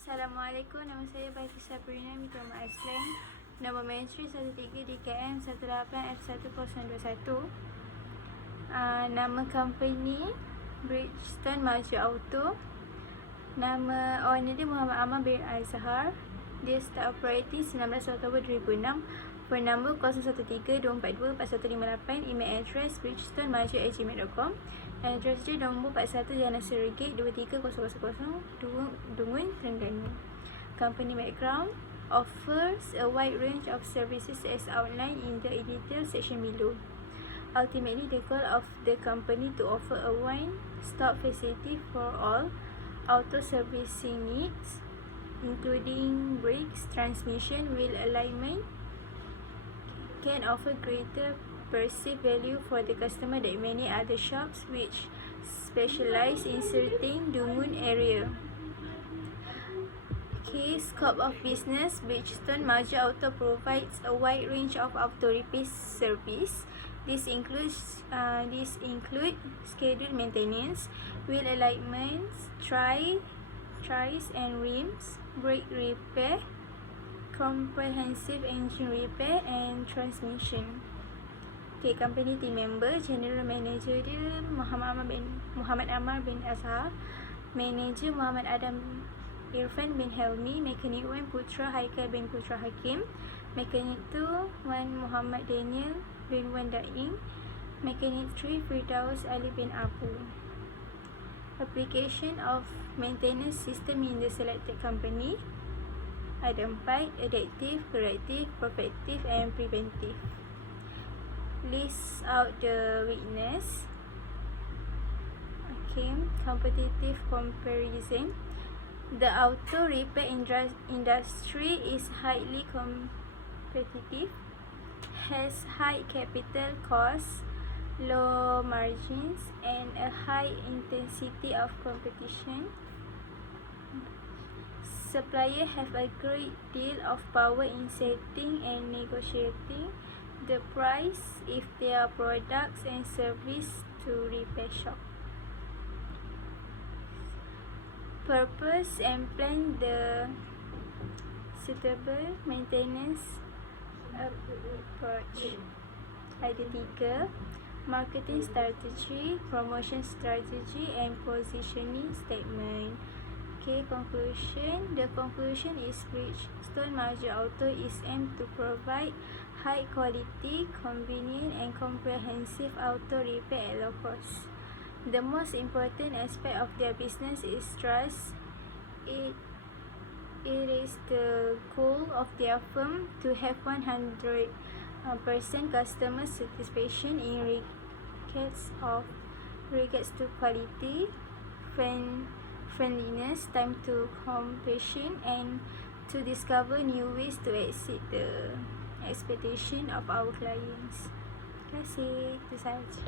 Assalamualaikum, nama saya Balqis Minta Aslan. Nombor menteri 13 DKM 18F1021. Nama company Bridgestone Maju Auto. Nama owner dia Muhammad Aman bin Azhar. Dia start operating 19 Oktober 2006. Phone number 0132424158. Email address bridgestonemaju@gmail.com. Address dia nombor 41 Jalan Serigit 23000 Dungun, Terengganu. Company background offers a wide range of services as outlined in the detail section below. Ultimately, the goal of the company to offer a one-stop facility for all auto servicing needs, including brakes, transmission, wheel alignment, can offer greater perceived value for the customer than many other shops which specialize in certain Dungun area. Scope of business. Bridgestone Maju Auto provides a wide range of auto repair service. This include scheduled maintenance, wheel alignments, tires and rims, brake repair, comprehensive engine repair and transmission. Company team member. General Manager dia Muhammad Ammar bin Azhar. Manager Muhammad Adam Irfan bin Helmi. Mekanik 1 Putra Haikal bin Putra Hakim. Mekanik 2 1 Muhammad Daniel bin Wan Daing. Mekanik 3 Firdaus Ali bin Abu. Application of maintenance system in the selected company. Ada 4: adaptive, corrective, protective and preventive. List out the weakness. Competitive comparison. The auto repair industry is highly competitive, has high capital costs, low margins, and a high intensity of competition. Suppliers have a great deal of power in setting and negotiating the price of their products and service to repair shop. Purpose and plan the suitable maintenance approach. Ada 3: marketing strategy, promotion strategy and positioning statement. Conclusion. The conclusion is Bridgestone Maju Auto is aimed to provide high quality, convenient and comprehensive auto repair at low cost. The most important aspect of their business is trust. It is the goal of their firm to have 100% customer satisfaction in regards to quality, friendliness, time to completion, and to discover new ways to exceed the expectation of our clients. Terima kasih. Itu sahaja.